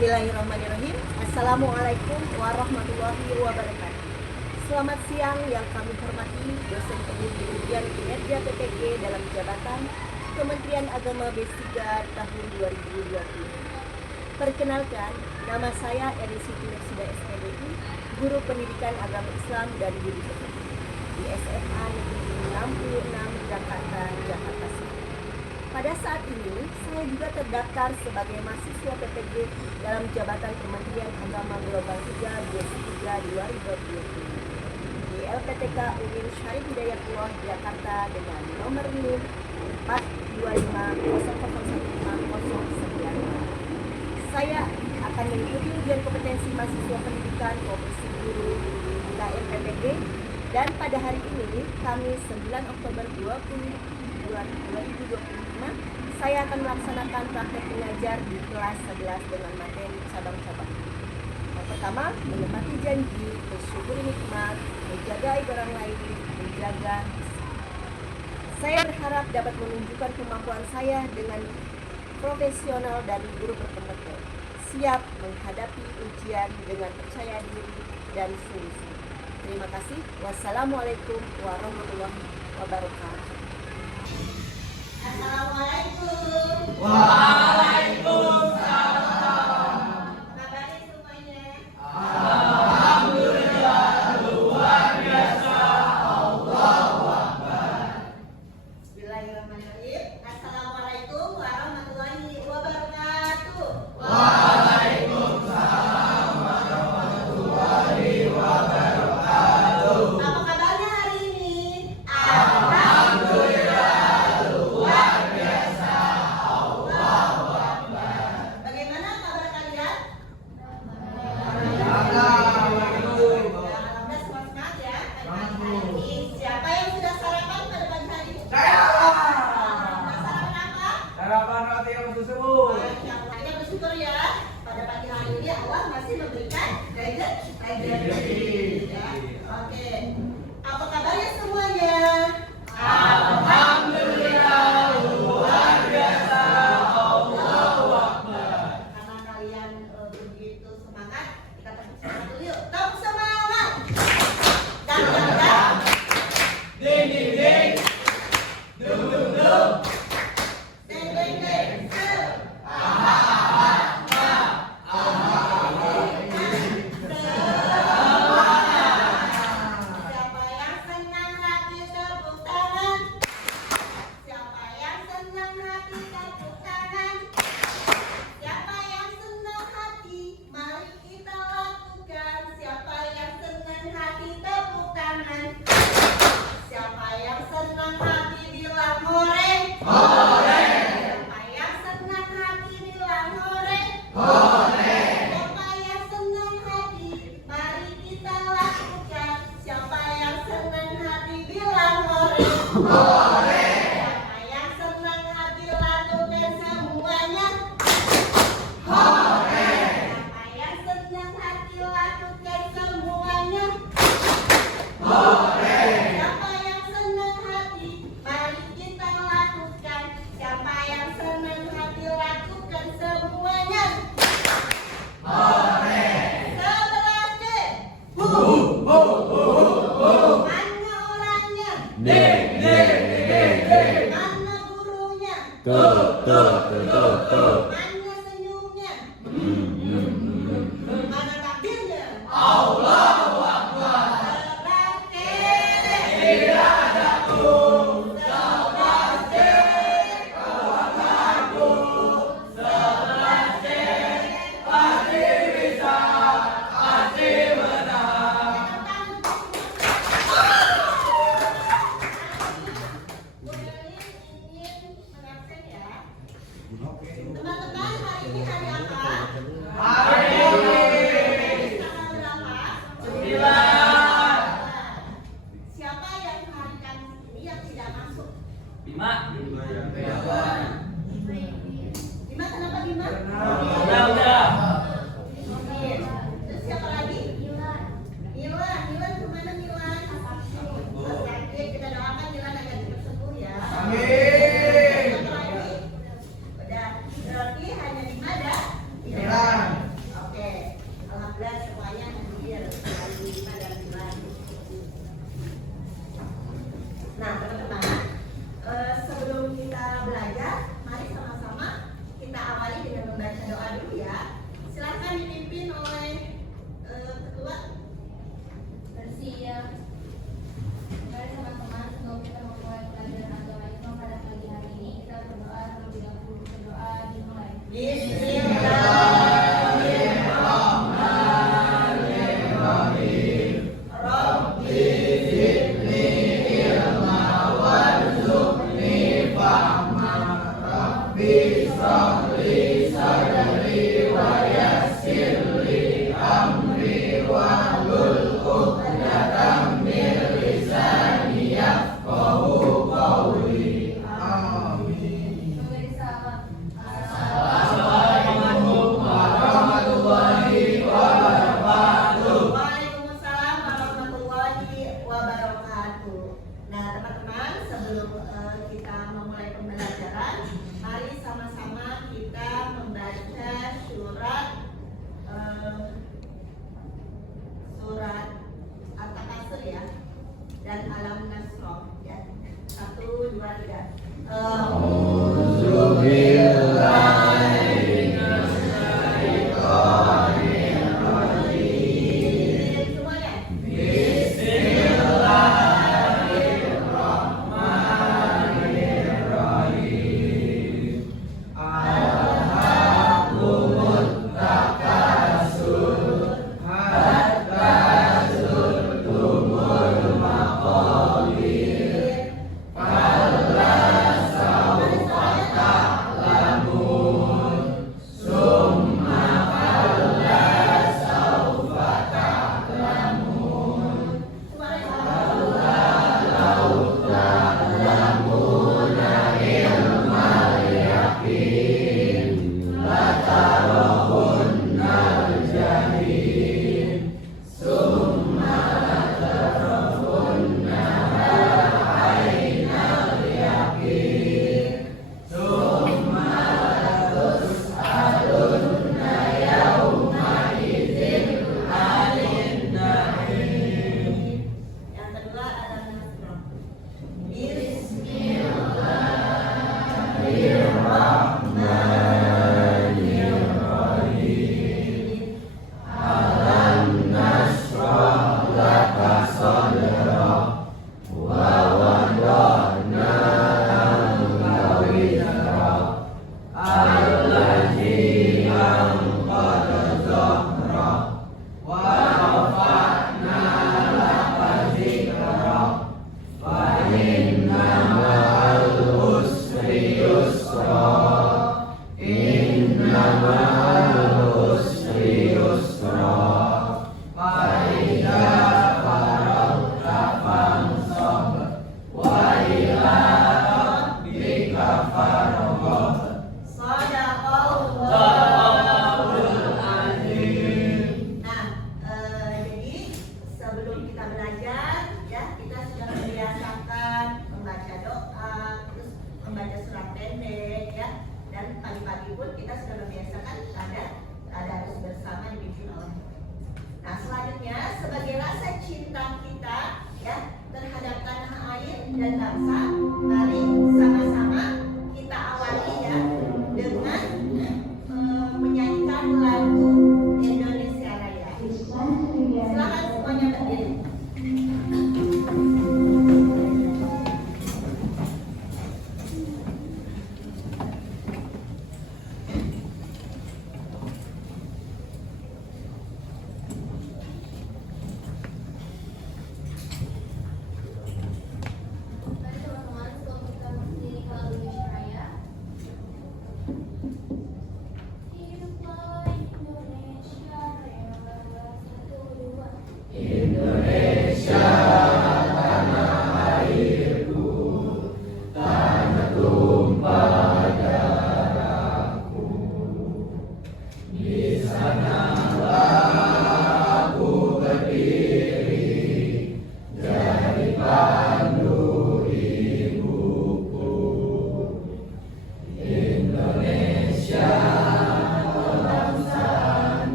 Bismillahirrahmanirrahim. Assalamualaikum warahmatullahi wabarakatuh. Selamat siang yang kami hormati dosen peneliti ujian kinerja PPG dalam jabatan Kementerian Agama B3 tahun 2020. Perkenalkan, nama saya Eri Siti Nursida SPDI, Guru Pendidikan Agama Islam dan Guru PPG di SMA Negeri 66 Jakarta Selatan. Pada saat ini, saya juga terdaftar sebagai mahasiswa PPG dalam jabatan Kementerian Agama Global 3 B3 2020 di LPTK UIN Syarif Hidayatullah Jakarta dengan nomor NIM 425001509. Saya akan mengikuti ujian kompetensi mahasiswa pendidikan Komisi Guru UKM PPG dan pada hari ini, Kamis 9 Oktober 2025, saya akan melaksanakan praktek mengajar di kelas 11 dengan materi cabang-cabang. Yang pertama, menepati janji, bersyukuri nikmat, menjaga aib orang lain, menjaga saya berharap dapat menunjukkan kemampuan saya dengan profesional dan guru berkompeten, siap menghadapi ujian dengan percaya diri dan sungguh-sungguh. Terima kasih. Wassalamualaikum warahmatullahi wabarakatuh. Assalamualaikum. Waalaikumsalam. Kabarnya semuanya? Alhamdulillah, luar biasa. Allahu Akbar. Bismillahirrahmanirrahim. Assalamualaikum warahmatullahi wabarakatuh. Waalaikumsalam warahmatullahi wabarakatuh. Apa kabarnya hari ini? Alhamdulillah, luar biasa. Allahu Akbar. Bagaimana kabar kalian? Alhamdulillah, semua semangat ya. Pada pagi hari ini. Siapa yang sudah sarapan pada pagi hari ini? Sarapan apa? Sarapan roti sama susu. Masya Allah. Kita bersyukur ya, pada pagi hari ini Allah masih memberikan rezeki. Ya. Oke. Apa kabarnya semuanya? Alhamdulillah, luar biasa. Allahu Akbar. Karena kalian begitu semangat, kita tepuk semangat dulu yuk. Tepuk semangat. Dan. Ding ding ding. Dung dung dung. Deng deng deng. Siapa yang senang hati tepuk tangan? Siapa yang senang hati tepuk tangan? Siapa yang senang hati? Mari kita lakukan. Siapa yang senang hati tepuk tangan? Siapa yang senang hati bilang hore? Hore. Siapa yang senang hati bilang hore? Hore. Siapa yang senang hati? Mari kita lakukan. Siapa yang senang hati bilang hore? Hore. Siapa yang senang hati lakukan semuanya? Hore. Siapa yang senang hati lakukan semuanya? Hore. Siapa yang senang hati? Mari kita lakukan. Siapa yang senang hati lakukan semuanya? Hore. 11D. Mana orangnya? Ding ding ding ding. Mana gurunya? Tuh. Mana senyumnya? Mana takdirnya? Allahu Akbar. 11D. Tidak ada pun. 11 kawan aku. 11 pasti bisa, pasti menang. Ingin mengabsen ya. Teman-teman, hari ini hari apa? Hari ini Tanggal berapa? 9. Siapa yang hari Kamis ini yang tidak masuk? 5. Lima, kenapa lima? Udah. Terus siapa lagi? Milan kemana Milan? Sakit, kita doakan Milan agar cepat sembuh ya. Amin. Siapa lagi? Udah, berarti hanya 5 dah. Sembilan. dua, tiga. Semuanya. Yang kedua adalah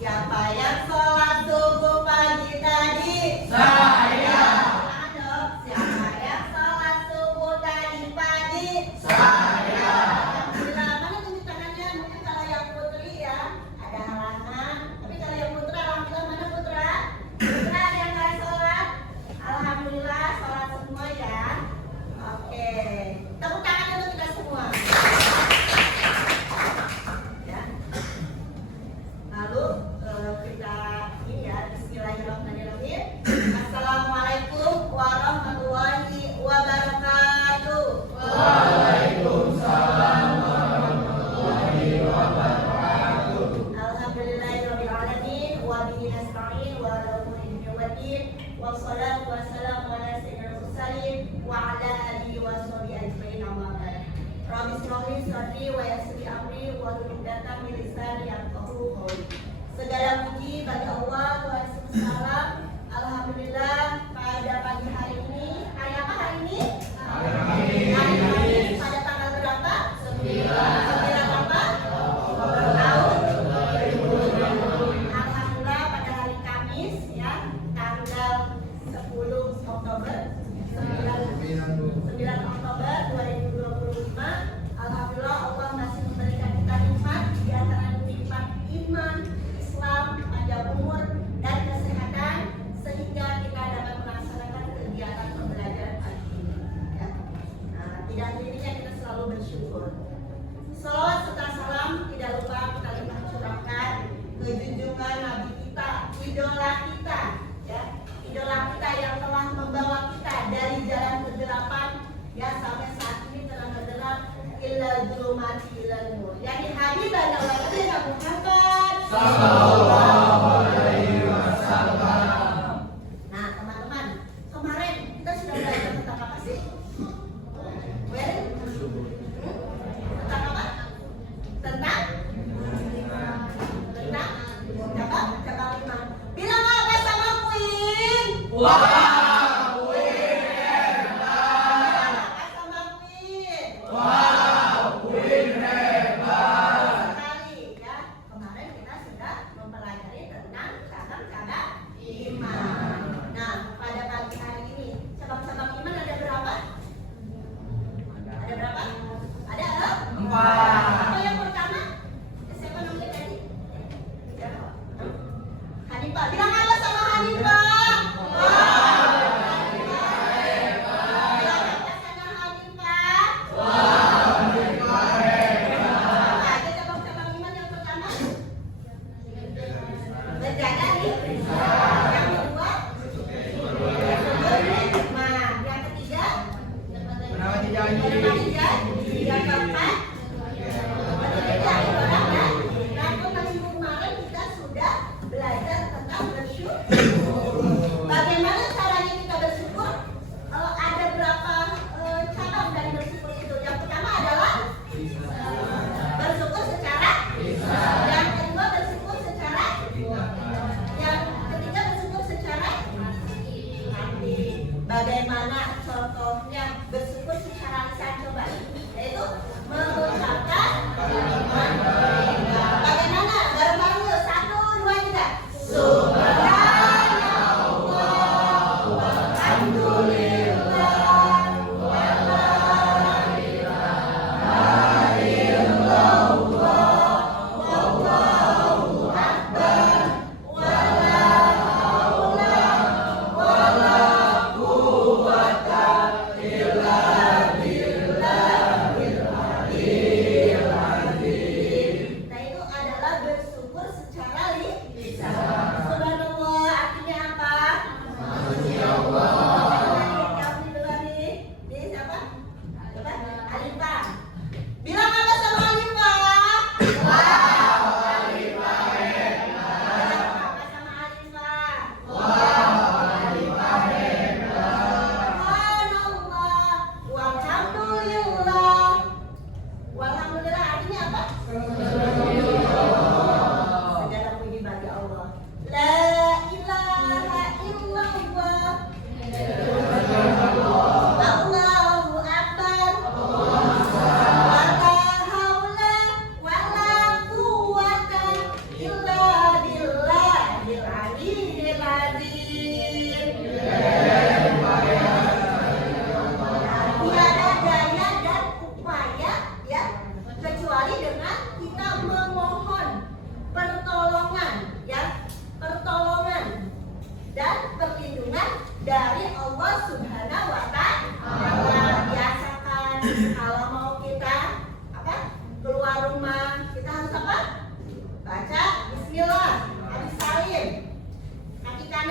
Siapa yang sholat subuh pagi tadi? Saya. Tangan dong. Siapa yang sholat subuh tadi pagi? Saya. Alhamdulillah. Mana tunjuk tangannya? Mungkin kalau yang putri ya ada halangan. Tapi kalau yang putra, alhamdulillah. Mana putra? Putra ada yang nggak sholat? Alhamdulillah sholat semua ya. Oke. Tepuk tangan dulu kita semua. Ya. Lalu kita ini ya, Bismillahirrahmanirrahim. Assalamualaikum warahmatullahi wabarakatuh. Waalaikumsalam warahmatullahi wabarakatuh. Alhamdulillahirabbil alamin wa bihi nasta'in wa ala umuri dunya waddin wassalatu wassalamu ala sayyidil mursalin wa ala alihi wa sahbihi ajmain amma ba'd. Rabbi shrah li sadri wa yassir li amri wa hlul 'uqdatam min lisani yafqahu qawli. Segala puji bagi Allah Tuhan semesta alam. Alhamdulillah pada pagi hari ini, hari apa hari ini? Hari Kamis. Pada tanggal berapa? 9 apa? Tahun 2020. Alhamdulillah pada hari Kamis ya, tanggal 10 Oktober 9 Oktober 2025. Alhamdulillah Allah masih memberikan kita nikmat di antara nikmat iman, Islam, panjang umur dan kesehatan sehingga kita dapat melaksanakan kegiatan pembelajaran pagi ini. Ya. Nah, tidak hanya kita selalu bersyukur. Salawat serta salam tidak lupa kita limpah curahkan ke junjungan Nabi kita, idola kita, ya, idola kita yang telah membawa kita dari jalan kegelapan ya sampai saat ini telah bergerak ilal zulumati ilal nur. Yani habibana wa nabiyana Muhammad Sallallahu alaihi wasallam. Nah, teman-teman, kemarin kita sudah belajar tentang apa sih? Tentang apa? Tentang cabang iman. Bilang apa sama Queen? Wah, Bilang apa sama Queen? Queen hebat. Sekali ya. Kemarin kita sudah mempelajari tentang cabang-cabang iman. Nah, pada pagi hari ini cabang-cabang iman ada berapa? Ada berapa? Ada 4. Apa yang pertama? Siapa namanya tadi? Siapa? Hanifah. Bilang apa sama Hanifah? Bilang apa sama Hanifah? Ada cabang-cabang iman yang pertama? Berjaga nih. Yang kedua? Berhikmah. Yang ketiga? Menepati janji. Yang keempat? Nah, kemarin kita sudah belajar tentang bersyukur.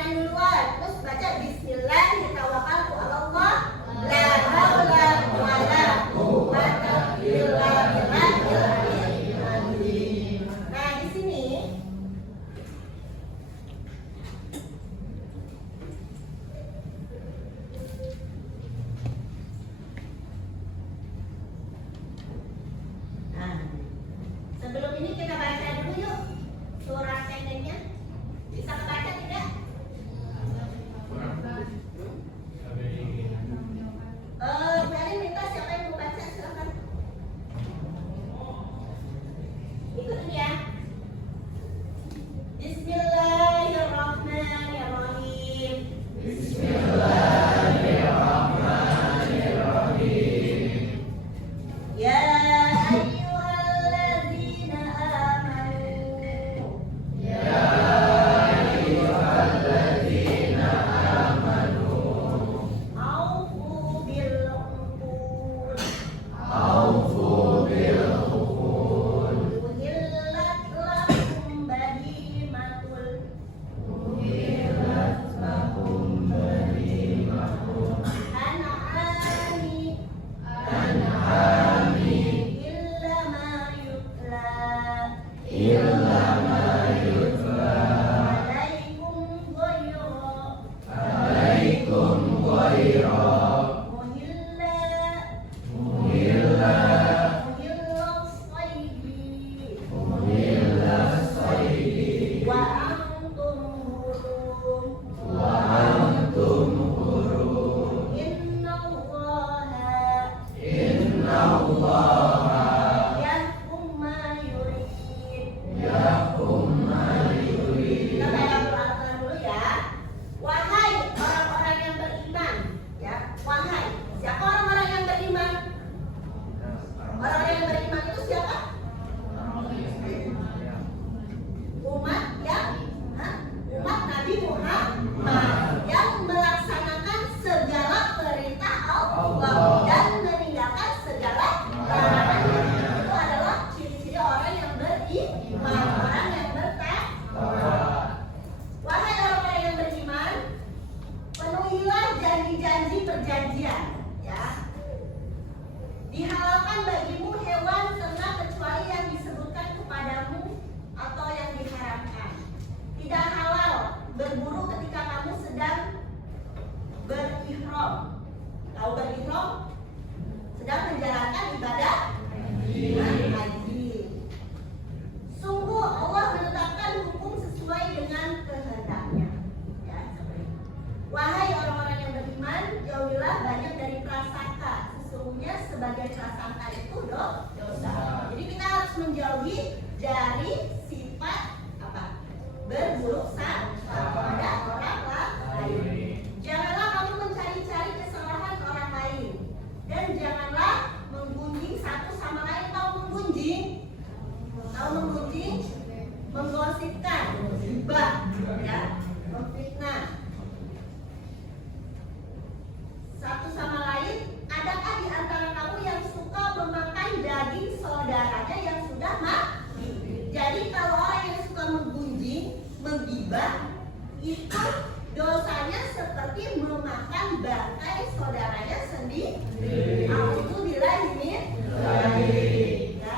yang duluan. Terus baca Bismillah, tawakkaltu 'alallah, la haula wala quwwata illa billahil aliyyil azim. Nah, di sini sebelum ini kita baca dulu yuk surah pendeknya. Bisa kebaca tidak? Kalian minta siapa yang mau baca silakan. Ikutin ya. Bismillahirrahmanirrahim. Ya ayyuhalladzina amanu. Aufu bil uqud. Uhillat lakum bahimatul an'ami illa ma yutla alaikum ghayra muhillas saydi wa antum hurum. Innallaha yahkum ma yurid. Kita baca Al-Quran dulu ya. Wahai orang-orang yang beriman, ya. Wahai, siapa orang-orang yang beriman? Orang-orang yang beriman itu siapa? Umat yang umat Nabi Muhammad yang melaksanakan segala perintah Allah dan meninggalkan segala larangan. Itu adalah ciri-ciri orang yang beriman, orang yang bertakwa. Wahai orang-orang yang beriman, penuhilah janji-janji perjanjian, ya. Dihalalkan bagimu hewan ternak kecuali yang disebutkan kepadamu atau yang diharamkan. Tidak halal berburu ketika kamu sedang berihram. Tahu berihram? Sedang menjalankan ibadah haji. Sungguh Allah menetapkan hukum sesuai dengan kehendaknya. Ya, seperti itu. Wahai orang-orang yang beriman, jauhilah banyak dari prasangka. Sesungguhnya sebagian prasangka itu dosa. Jadi kita harus menjauhi dari sifat apa? Berburuk sangka kepada orang lain. Janganlah kamu mencari-cari kesalahan orang lain, dan janganlah menggunjing satu sama lain. Tahu menggunjing? Tahu menggunjing? Menggosipkan, gibah, ya, memfitnah satu sama lain. Adakah di antara kamu yang suka memakan daging saudaranya yang sudah mati? Jadi kalau orang yang suka menggunjing, menggibah, itu dosanya seperti memakan bangkai saudaranya sendiri. Alhamdulillah ini. Ya.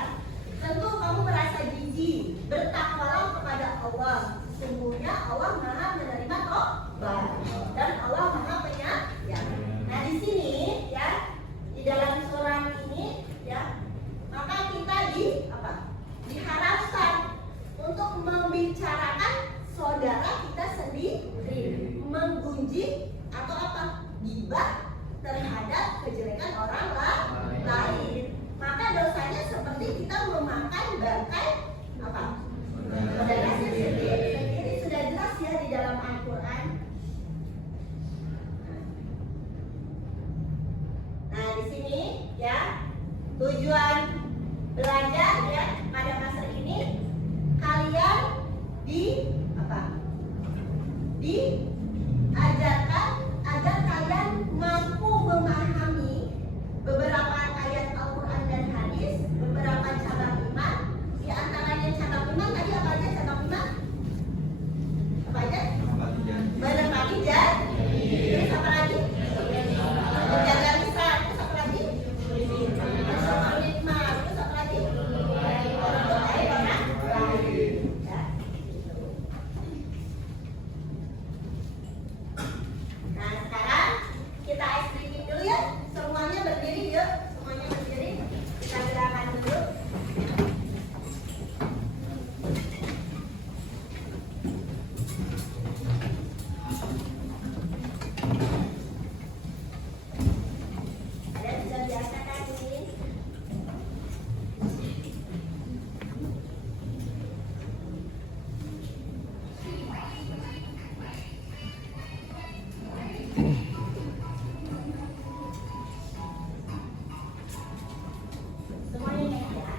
Tentu kamu merasa jijik, bertakwalah kepada Allah. Sesungguhnya Allah Maha menerima tobat dan Allah Maha penyayang. Nah, di sini ya, di dalam surah ini ya, maka kita diharapkan untuk membicarakan saudara kita sendiri, menggunjing atau apa? Gibah terhadap kejelekan orang lain. Maka dosanya seperti kita memakan bangkai apa? Saudara sendiri. Ini sudah jelas ya di dalam Al-Quran. Nah, di sini ya, tujuan belajar ya pada masa ini kalian diajarkan agar kalian mampu memahami beberapa ayat Al-Quran dan hadis, beberapa cabang iman. Di antaranya cabang iman tadi apa aja cabang iman? Ada bisa biasa kan ini? Semuanya naik ya.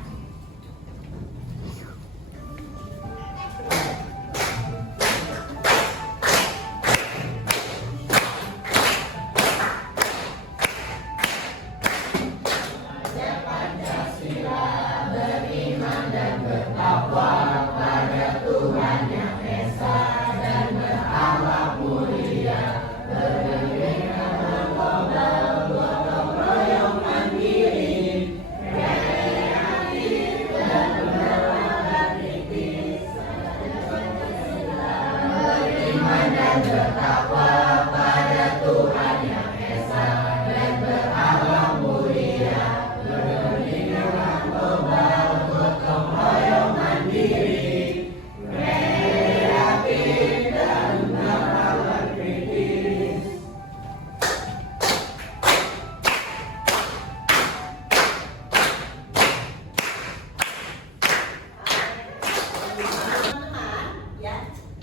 Teman-teman, ya,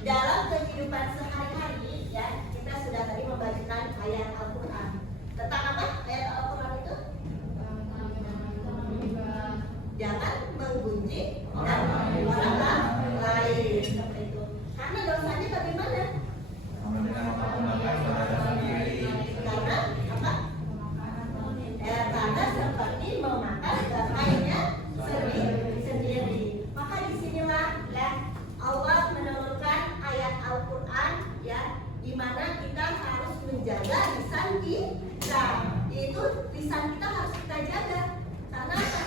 dalam kehidupan sehari-hari, ya, kita sudah tadi membacakan ayat Al-Quran. Tentang apa ayat Al-Quran itu? Jangan menggunjing dan orang lain, seperti itu. Karena dosanya bagaimana? Karena apa? Karena seperti memakan gapainya sendiri. Maka disinilah ya, Allah menurunkan ayat Al-Quran, ya, di mana kita harus menjaga lisan kita. Yaitu lisan kita harus kita jaga. Karena apa?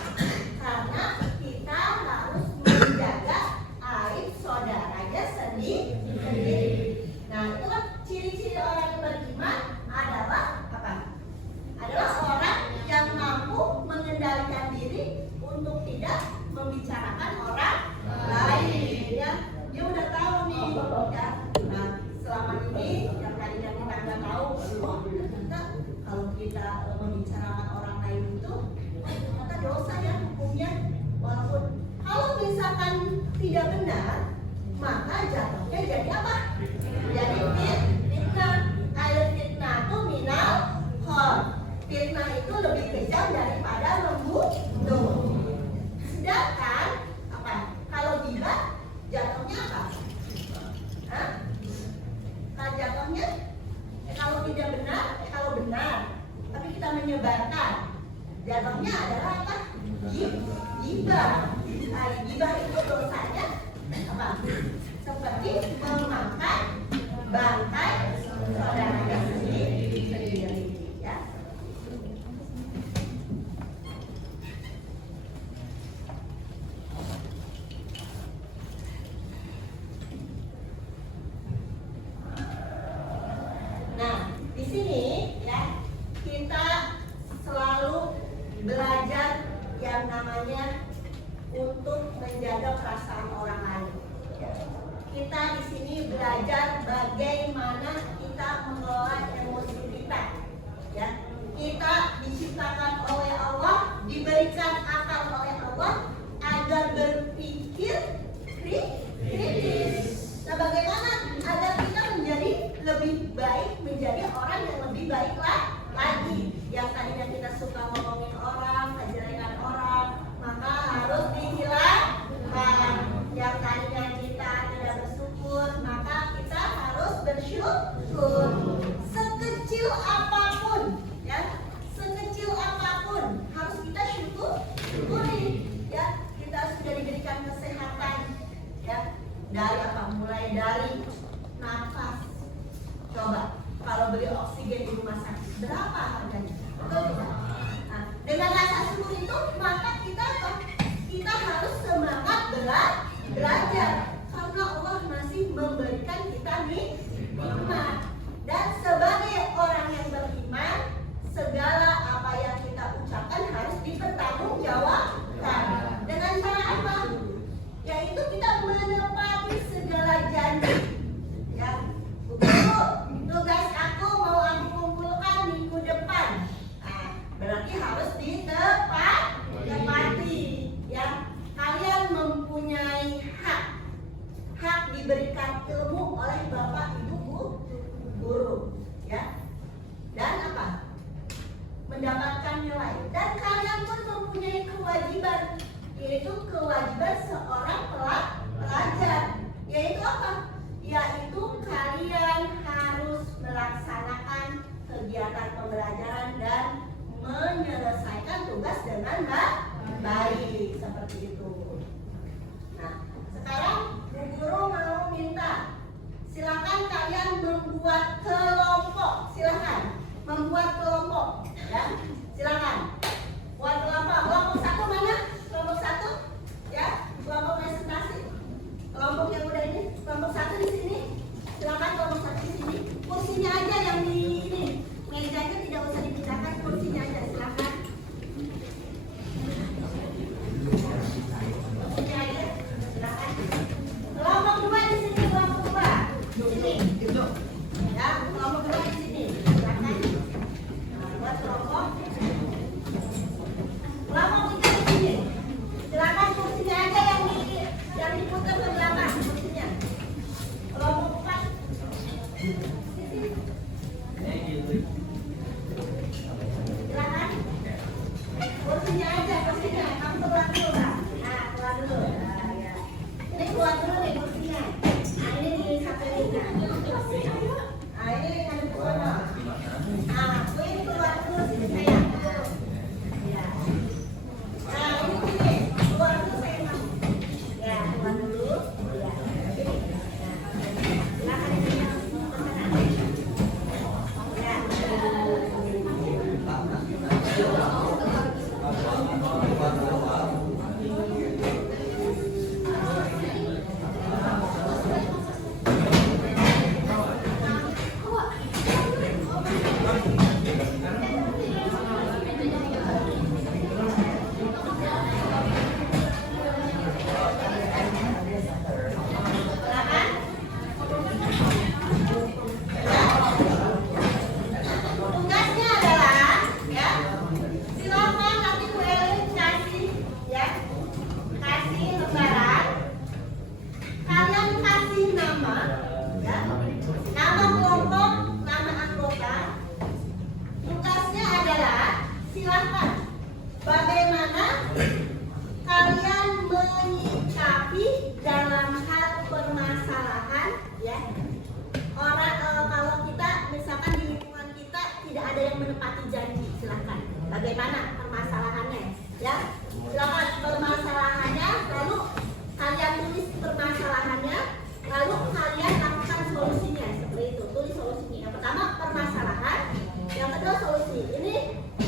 Karena kita harus menjaga aib saudaranya sendiri. Nah, itulah ciri-ciri orang yang beriman adalah apa? Adalah orang yang mampu mengendalikan diri untuk tidak membicarakan orang lain, ya. Dia udah tahu nih, ya. Nah, selama ini yang tadinya kita nggak tahu, oh ternyata kalau kita membicarakan orang lain itu ternyata dosa ya hukumnya. Walaupun kalau misalkan tidak benar, maka jatuhnya jadi apa? Jadi fitnah. Al-fitnah itu minal khor. Fitnah itu lebih kejam daripada membunuh. Sedangkan apa? Kalau gibah jatuhnya apa? Hah? Nah, jatuhnya kalau tidak benar, kalau benar, tapi kita menyebarkan, jatuhnya adalah apa? Gibah. Nah, gibah itu dosanya apa? Seperti memakan bangkai saudaranya sendiri, ya. Nah, di sini ya kita selalu belajar yang namanya untuk menjaga perasaan orang lain. Ya. Kita di sini belajar bagaimana kita mengelola emosi kita. Ya, kita diciptakan oleh Allah, diberikan akal oleh Allah agar berpikir kritis. Nah, bagaimana agar kita menjadi lebih baik, menjadi orang yang lebih baik lagi. Yang tadinya kita suka ngomongin orang, kejelekan orang, maka harus dihilangkan. Yang tadinya kita tidak bersyukur, maka kita harus bersyukur. Sekecil apapun, ya, sekecil apapun harus kita syukuri. Ya, kita sudah diberikan kesehatan, ya, dari apa? Mulai dari nafas. Coba kalau beli oksigen di rumah sakit berapa harganya? Betul tidak? Nah, dengan rasa syukur itu maka kita harus semangat belajar karena Allah masih memberikan kita nikmat. Dan sebagai orang yang beriman, segala apa yang kita ucapkan harus dipertanggungjawabkan. Dengan cara apa? Yaitu kita menepati segala janji janji. Ya, Bu Guru, tugas aku mau aku kumpulkan minggu depan. Nah, berarti harus ditepati. Ya, kalian mempunyai hak diberikan ilmu oleh Bapak Ibu guru. Ya, dan apa? Mendapatkan nilai. Dan kalian pun mempunyai kewajiban, yaitu kewajiban seorang pelajar. Yaitu apa? Yaitu kalian harus melaksanakan kegiatan pembelajaran dan menyelesaikan tugas dengan baik, seperti itu. Nah, sekarang Bu Guru mau minta, silakan kalian membuat kelompok. Silakan membuat kelompok. Ya, silakan buat kelompok. Kelompok satu mana? Kelompok satu, ya, kelompok presentasi. Kelompok yang udah ini, kelompok satu di sini. Silakan kelompok satu di sini. Kursinya aja yang di ini, mejanya tidak usah dipindahkan, kursinya aja silakan. Kursinya aja, silakan. Kelompok dua di sini, kelompok dua di sini. Ya, kelompok dua di sini. Silakan. Nah, buat kelompok. Kelompok tiga di sini. Silakan kursinya aja yang diputar ke belakang kursinya. Kelompok empat. Silakan. Kursinya aja, kursinya. Kamu keluar dulu, Kak. Nah, keluar dulu. Nah, ya. Ini keluar dulu nih kursinya. Nah, ini di satu ini. Nah, ini ada keluar. Nah, ini keluar dulu sini saya. Ya. Nah, ini sini. Keluar dulu saya. Ya, keluar dulu. Ya. Sini. Nah, silakan ini. Tugasnya adalah, ya, silakan nanti Bu Elin kasih, ya, kasih lembaran. Kalian kasih nama, ya, nama kelompok, nama anggota. Tugasnya adalah silakan bagaimana kalian menyikapi dalam hal permasalahan, ya. Orang kalau kita misalkan di lingkungan kita tidak ada yang menepati janji, silakan. Bagaimana permasalahannya? Ya, silakan permasalahannya. Lalu kalian tulis permasalahannya. Lalu kalian lakukan solusinya seperti itu. Tulis solusinya. Yang pertama permasalahan. Yang kedua solusi. Ini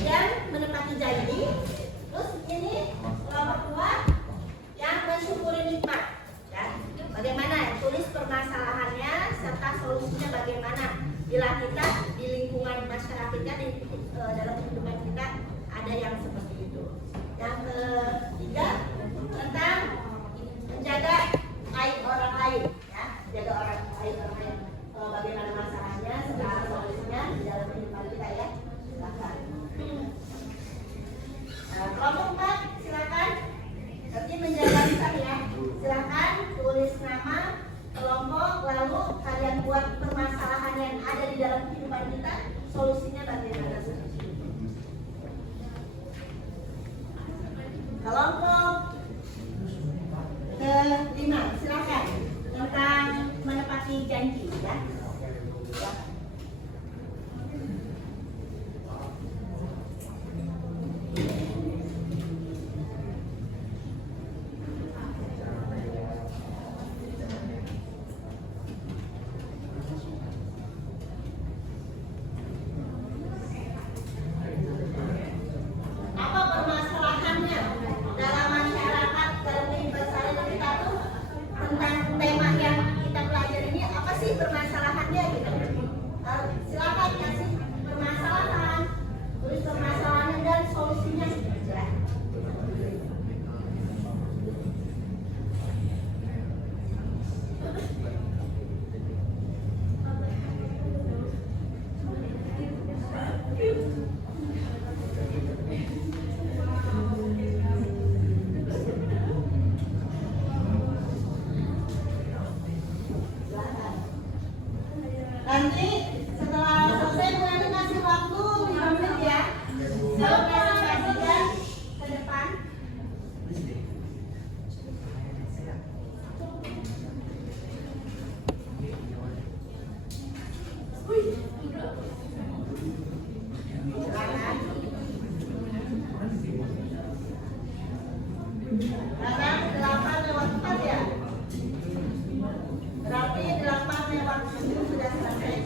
yang menepati janji. Terus ini kelompok dua yang mensyukuri nikmat. Ya, bagaimana? Tulis permasalahannya serta solusinya bagaimana. Bila kita di lingkungan masyarakat kita, dalam kehidupan kita ada yang seperti itu. Yang ketiga tentang menjaga aib orang lain, ya, jaga aib orang lain. Bagaimana masalahnya, serta solusinya di dalam kehidupan kita, ya. Silakan. Nah, kelompok 4 silakan. Nanti menjaga lisan, ya. Silakan tulis nama kelompok, lalu kalian buat permasalahan yang ada di dalam kehidupan kita, solusinya bagaimana. Kelompok ke-5 silakan tentang menepati janji, ya. Apa permasalahannya dalam masyarakat, dalam kehidupan sehari-hari kita tuh, tentang tema yang kita pelajari ini, apa sih permasalahan Nanti setelah selesai Bu Eni kasih waktu 5 menit ya. Saya presentasikan ke depan. Sekarang 8:04 ya. Berarti 8:07 sudah selesai.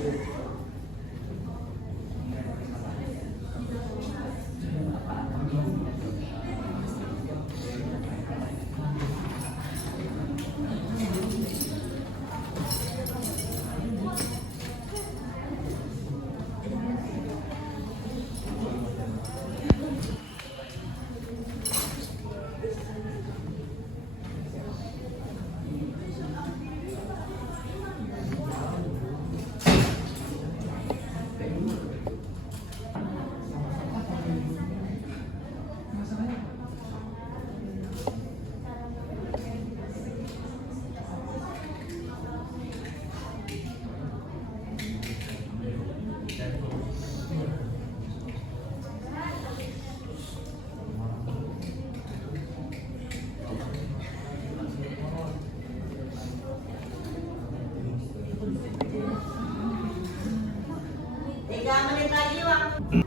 Tiga menit lagi waktu.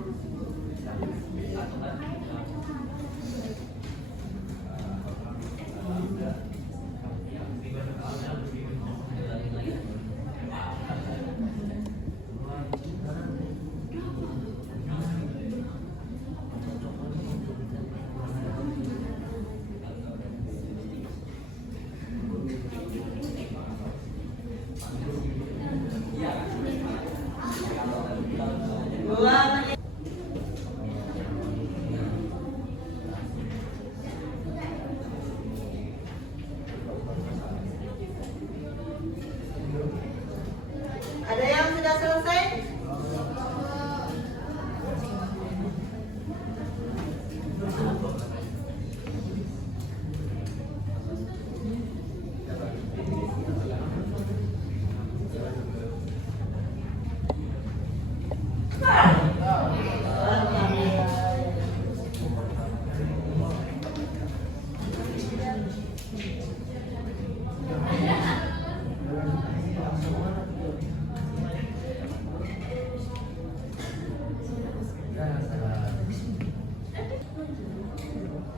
Dua menit. Ada yang sudah selesai?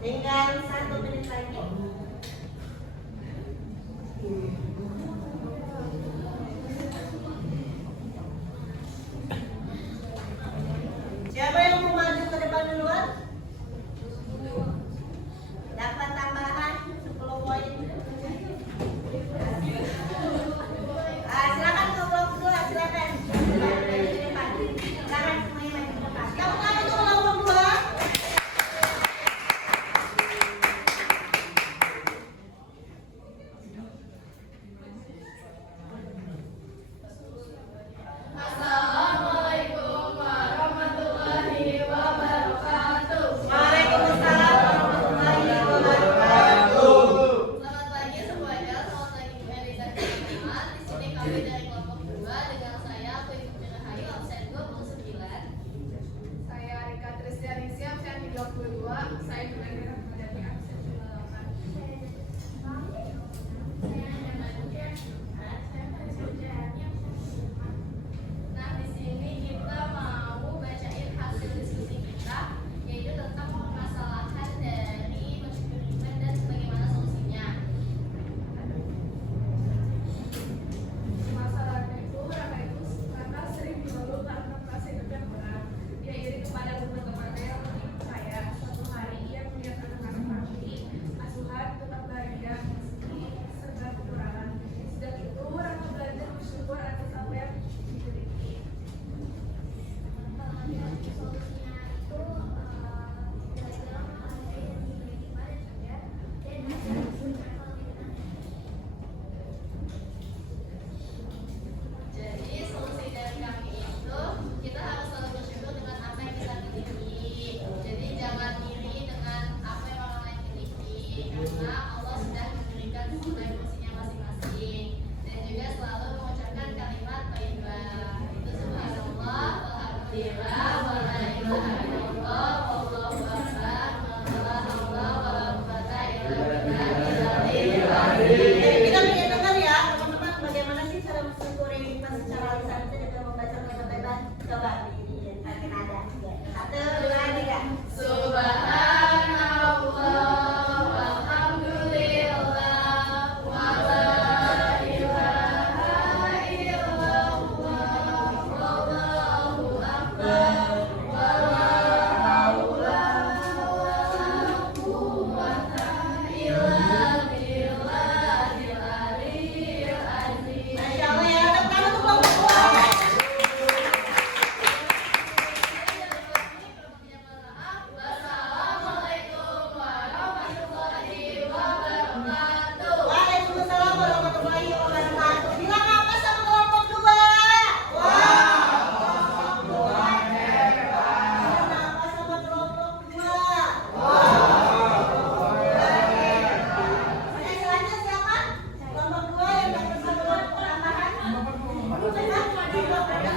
Tinggal 1 menit lagi. Siapa yang mau maju ke depan duluan? Dapat tambahan 10 poin. Silakan ke blok kedua, silakan. Dari depan. Silakan semuanya maju ke depan. Tepuk tangan untuk kelompok 2. Waalaikumsalam warahmatullahi wabarakatuh. Selamat pagi semuanya, selamat pagi Bu Eni dan teman-teman. Di sini kami dari kelompok 2 dengan saya Putri Rahayu absen 29. Saya Rika Tristianingsi absen 32. Saya juga Mira Madani absen 28. Nah, di sini kita mau bacain hasil diskusi kita, yaitu tentang permasalahan dari manajemen dan bagaimana solusinya. Masalah Alhamdulillah, wala ilaha illallah, wallahu akbar, wala haula wala quwwata illa billah. Kita ingin dengar ya, teman-teman, bagaimana sih cara mensyukuri nikmat secara lisan dan juga membaca kalimat. Coba ini akan ada. 1, 2, 3. Subhanallah, walhamdulillah, wala ilaha illallah, wallahu akbar, wala haula wala quwwata illa billahil aliyyil azim. Masya Allah ya, tepuk tangan untuk kelompok dua. Wassalamualaikum warahmatullahi wabarakatuh. Waalaikumsalam warahmatullahi wabarakatuh. Bilang apa sama kelompok dua? Wow. Bilang apa sama kelompok dua? Oke, selanjutnya siapa? Kelompok dua yang dapat satu kelompok tambahan. Silakan maju ke depan.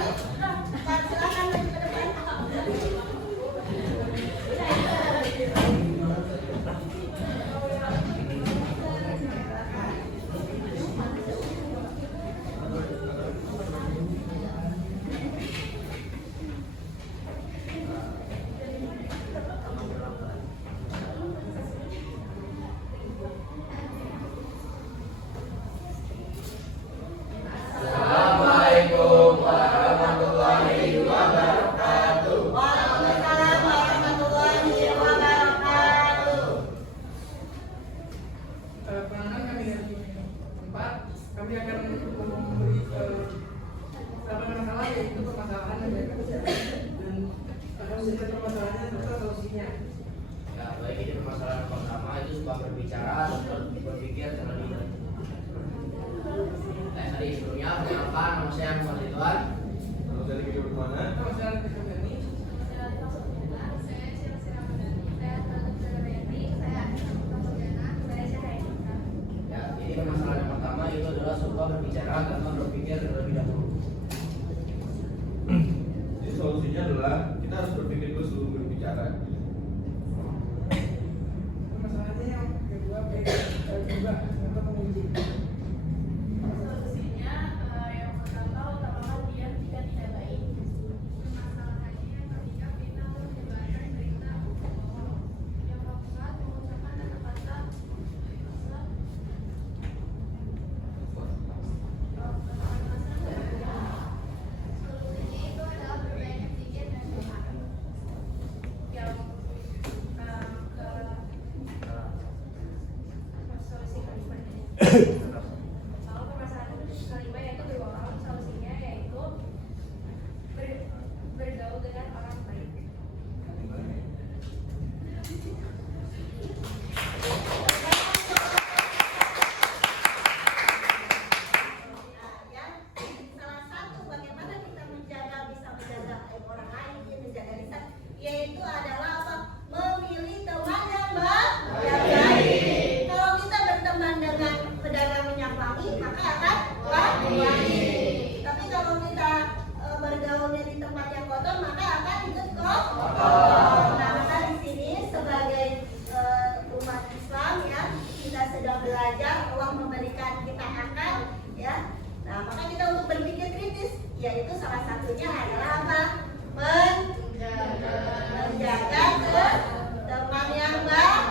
Assalamualaikum warahmatullahi wabarakatuh. Waalaikumsalam warahmatullahi wabarakatuh. Penanganan kami dari tempat, kami akan memberi masalah yaitu permasalahan dan akan menjadi permasalahannya serta solusinya. Ya, baik, ini permasalahan pertama itu suka berbicara dan berpikir terlebih dahulu. Tadi sebelumnya perkenalkan, nama saya Muhammad Ridwan. Kalau dari video mana? Permasalahan kedua ini Ya, ini permasalahan yang pertama itu adalah suka berbicara tanpa berpikir terlebih dahulu. Jadi solusinya adalah kita harus berpikir dulu sebelum berbicara. permasalahannya yang kedua juga untuk menguji. Solusinya yang pertama utamakan biar kita tidak baik. Permasalahannya ketika kita menyebarkan berita bohong. Yang keempat mengucapkan kata-kata solusinya itu adalah berbanyak zikir dan doa. Yang solusi kelima. Kalau permasalahan kelima yaitu berbohong, solusinya yaitu bergaul dengan orang baik. Ya, salah satu bagaimana kita bisa menjaga orang lain, menjaga lisan, yaitu adalah apa? Memilih teman yang baik. Kalau kita berteman dengan pedagang minyak wangi, maka akan wangi. Tapi kalau kita bergaulnya di tempat yang kotor, maka akan ikut kotor. Nah, maka di sini sebagai umat Islam ya, kita sedang belajar, Allah memberikan kita akal ya. Nah, maka kita untuk berpikir kritis, yaitu salah satunya adalah apa? Menjaga teman yang baik.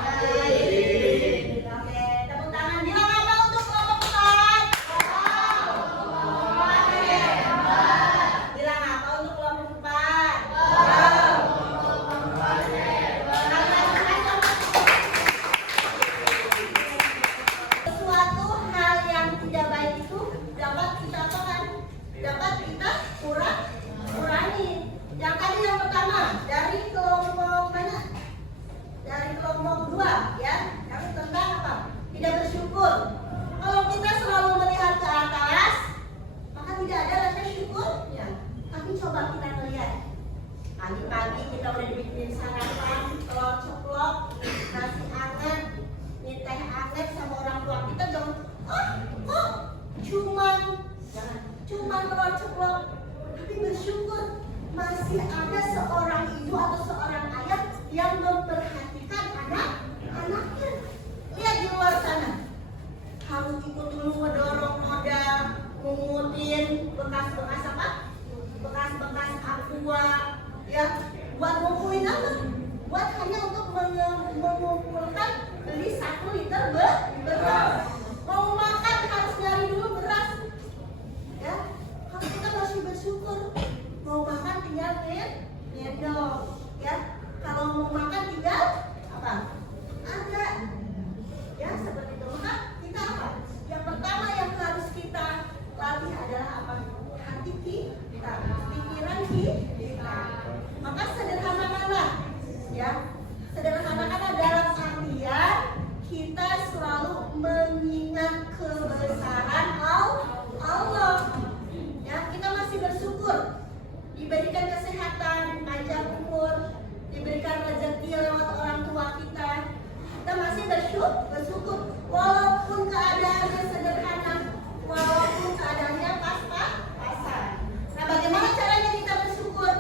Oke, tepuk tangan. Bilang apa untuk kelompok 4? Bilang apa untuk kelompok 4? Sesuatu hal yang tidak baik itu dapat kita apakan? Dapat kita kurangi. Yang tadi yang pertama dari kelompok mana? Dari kelompok 2 ya. Yang tentang apa? Tidak bersyukur. Kalau kita selalu melihat ke atas, maka tidak ada rasa syukurnya. Tapi coba kita melihat. Pagi-pagi kita udah dibikinin sarapan, telur ceplok, nasi hangat, teh hangat sama orang tua kita jangan cuman telur ceplok, tapi bersyukur masih ada seorang ibu atau seorang ayah yang memperhatikan anak-anaknya. Lihat di luar sana, harus ikut dulu mendorong modal, mengutin bekas-bekas apa? Bekas-bekas aqua, ya, buat ngumpulin apa? Buat hanya untuk mengumpulkan beli 1 liter beras. Mau makan harus nyari dulu beras, ya. Kalau kita masih bersyukur, mau makan tinggal nyendok, ya. Kalau mau makan tinggal apa? Ada, ya, seperti itu. Maka kita apa? Yang pertama yang harus kita latih adalah apa? Hati kita, pikiran kita. Maka sederhanakanlah, ya. Sederhanakanlah dalam artian kita selalu mengingat kebesaran Allah. Ya, kita masih bersyukur diberikan kesehatan, panjang umur, diberikan rezeki lewat orang tua kita. Kita masih bersyukur walaupun keadaannya sederhana, walaupun keadaannya pas-pasan. Nah, bagaimana caranya kita bersyukur?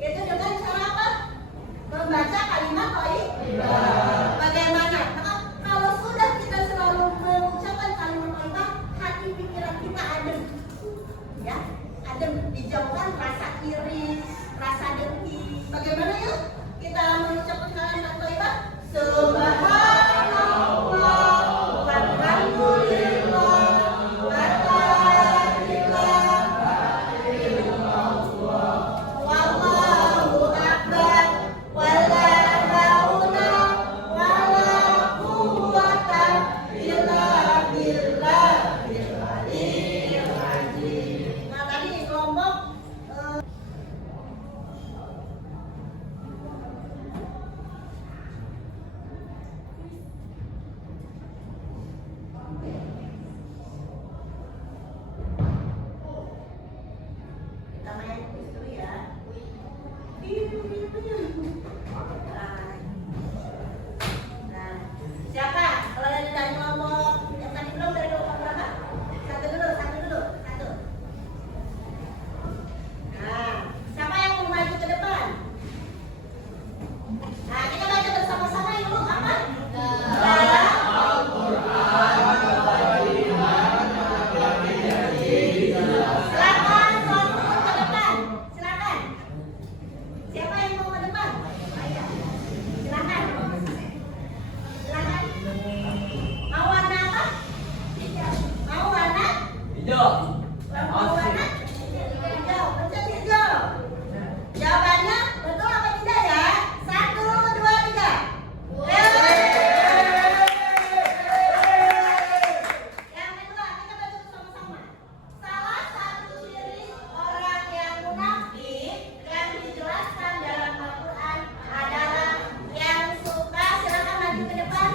Yaitu dengan cara apa? Membaca kalimat thayyibah. Bagaimana? Nah, kalau sudah kita selalu mengucapkan kalimat thayyibah, hati pikiran kita adem, ya, adem, dijauhkan rasa iri, rasa dengki. Bagaimana yuk kita mengucapkan kalimat thayyibah? Subhanallah, walhamdulillah, wa la ilaha illallah, wallahu akbar, wala haula wala quwwata illa billahil aliyyil azim. Nah, tadi kelompok kita main kuis dulu ya. Nah, siapa? Kalau yang dari kelompok yang tadi belum, dari kelompok berapa? Satu dulu. Nah, siapa yang mau maju ke depan? Nah, kita baca bersama-sama yuk. Apa? Silakan, kelompok ke depan. Silakan. Siapa yang mau ke depan? Ayo. Silakan. Mau warna apa? Mau warna? Hijau. Mau warna? Hijau. Pencet hijau. Jawabannya betul apa tidak ya? 1, 2, 3. Yang kedua, kita baca bersama-sama. Salah satu ciri orang yang munafik yang dijelaskan dalam Al-Quran adalah yang suka, silakan maju ke depan.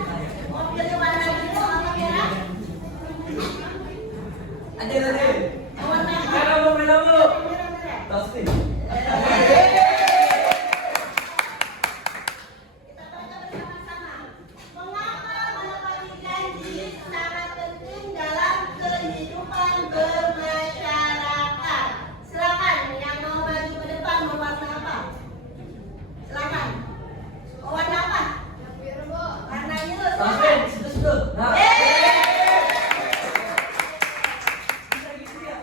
Mobilnya warna biru apa merah? Ada. Warna apa? Merah bu. Merah. Pasti. Kita baca bersama-sama. Mengapa menepati janji sangat penting dalam kehidupan bermasyarakat? Silakan yang mau maju ke depan mau warna apa? Silakan. Mau warna apa? Biru, Bu. Warna biru. Pasti. Silakan. Situ. Nah. Eh, Bisa gitu ya.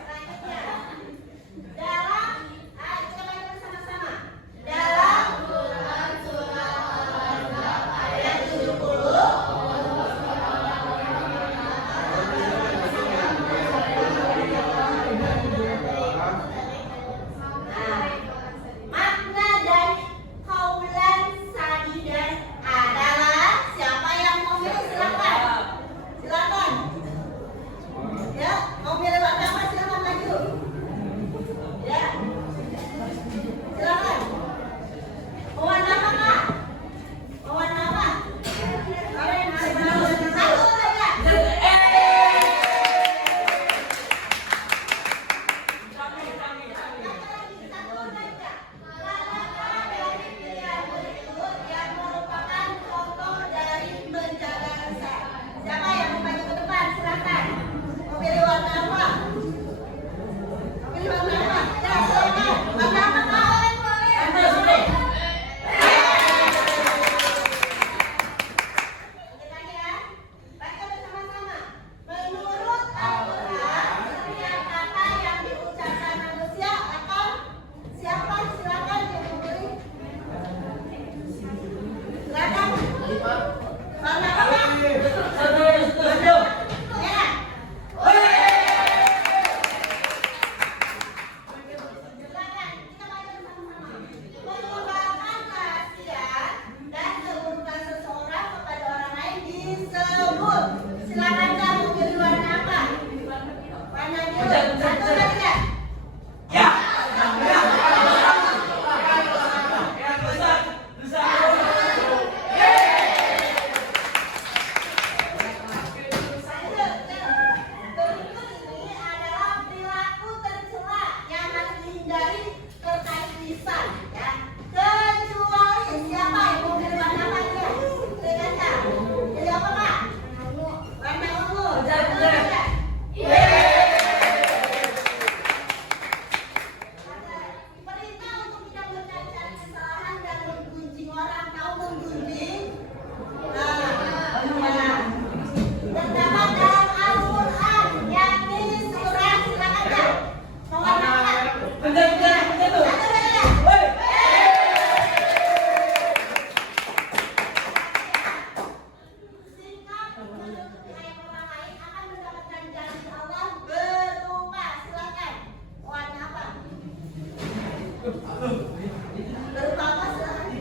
Berupa apa silakan.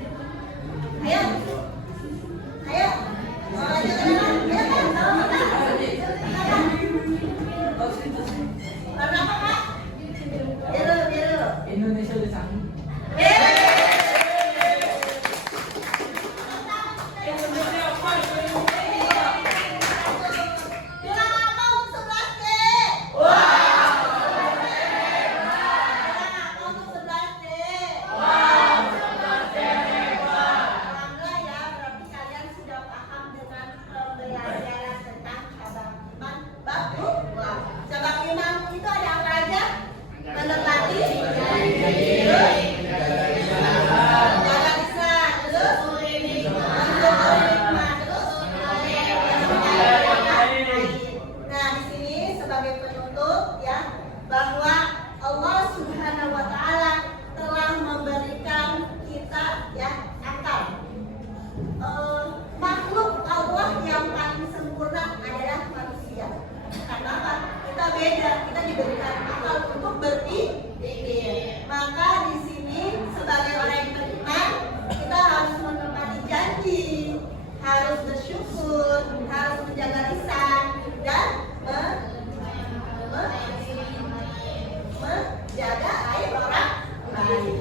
Ayo. Ayo. Mau lanjut ke depan? Ayo kan, kalau kita. Silakan. Warna apa Kak? Biru, biru. Indonesia di sana. Bilang apa untuk 11D? Bilang apa untuk 11D? Alhamdulillah ya, berarti kalian sudah paham dengan pembelajaran tentang cabang iman bab 2. Cabang iman itu ada apa aja? Menepati menjaga lisan, terus mensyukuri nikmat, terus nah di sini sebagai penutup ya, bahwa Allah Subhanahu wa taala telah memberikan kita ya akal. Makhluk Allah yang paling sempurna adalah manusia. Karena apa? Kita beda, kita diberikan akal untuk berpikir. Maka di sini sebagai orang yang beriman, kita harus menepati janji, harus bersyukur, harus menjaga lisan dan menjaga aib orang lain.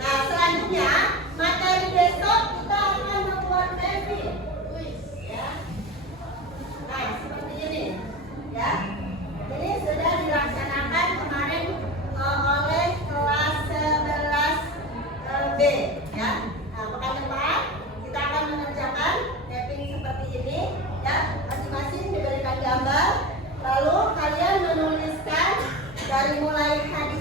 Nah, selanjutnya materi besok kita akan membuat review. Ya. Nah, seperti ini. Ya. Ini sudah dilaksanakan kemarin oleh kelas 11B ya. Nah, pekan depan kita akan mengerjakan mapping seperti ini ya. Masing-masing diberikan gambar, lalu kalian menuliskan dari mulai hadis